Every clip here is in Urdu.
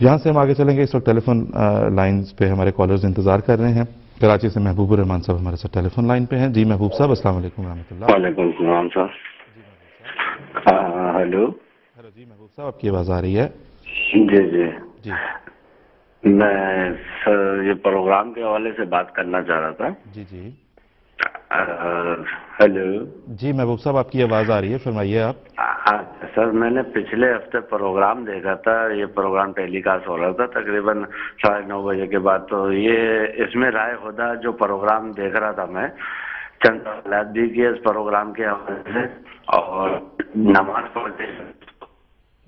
یہاں سے ہم آگے چلیں گے. اس وقت ٹیلی فون لائنز پہ ہمارے کالرز انتظار کر رہے ہیں. کراچی سے محبوب الرحمان صاحب ہمارے ساتھ ٹیلی فون لائن پہ ہیں. جی محبوب صاحب السلام علیکم ورحمۃ اللہ. وعلیکم السلام سر. جی محبوب صاحب. ہیلو. ہیلو جی محبوب صاحب آپ کی آواز آ رہی ہے. جی جی جی میں سر یہ پروگرام کے حوالے سے بات کرنا چاہ رہا تھا. جی جی ہیلو. جی محبوب صاحب آپ کی آواز آ رہی ہے, فرمائیے آپ. سر میں نے پچھلے ہفتے پروگرام دیکھا تھا. یہ پروگرام ٹیلی کاسٹ ہو رہا تھا تقریباً 9:30 بجے کے بعد. تو یہ اس میں رائے خدا جو پروگرام دیکھ رہا تھا میں چند سوالات بھی کیے اس پروگرام کے حوالے سے اور نماز پڑھتے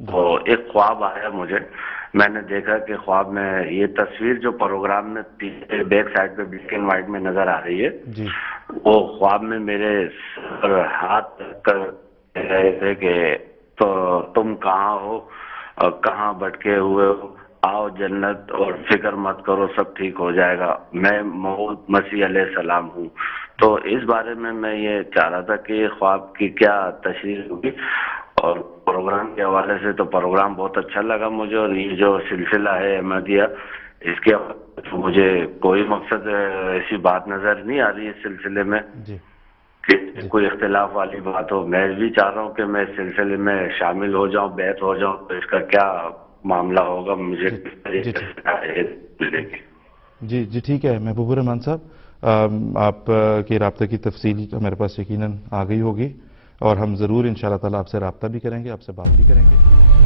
تو ایک خواب آیا مجھے. میں نے دیکھا کہ خواب میں یہ تصویر جو پروگرام میں بیک سائڈ پہ بلیک اینڈ وائٹ میں نظر آ رہی ہے جی وہ خواب میں میرے سر ہاتھ رکھ کر کہہ رہے تھے کہ تو تم کہاں ہو اور کہاں بھٹکے ہوئے ہو, آؤ جنت اور فکر مت کرو سب ٹھیک ہو جائے گا, میں محمد مسیح علیہ السلام ہوں. تو اس بارے میں یہ چاہ رہا تھا کہ خواب کی کیا تشریح ہوگی. اور پروگرام کے حوالے سے تو پروگرام بہت اچھا لگا مجھے, اور یہ جو سلسلہ ہے احمدیہ اس کے مجھے کوئی مقصد ایسی بات نظر نہیں آ رہی اس سلسلے میں جی کہ کوئی اختلاف والی بات ہو. میں بھی چاہ رہا ہوں کہ میں اس سلسلے میں شامل ہو جاؤں, بیعت ہو جاؤں. تو اس کا کیا معاملہ ہوگا, مجھے کس طریقے سے ملے گی. جی جی ٹھیک ہے محبوب الرحمان صاحب, آپ کے رابطے کی تفصیل ہمارے پاس یقیناً آ گئی ہوگی اور ہم ضرور ان شاء اللہ تعالیٰ آپ سے رابطہ بھی کریں گے, آپ سے بات بھی کریں گے.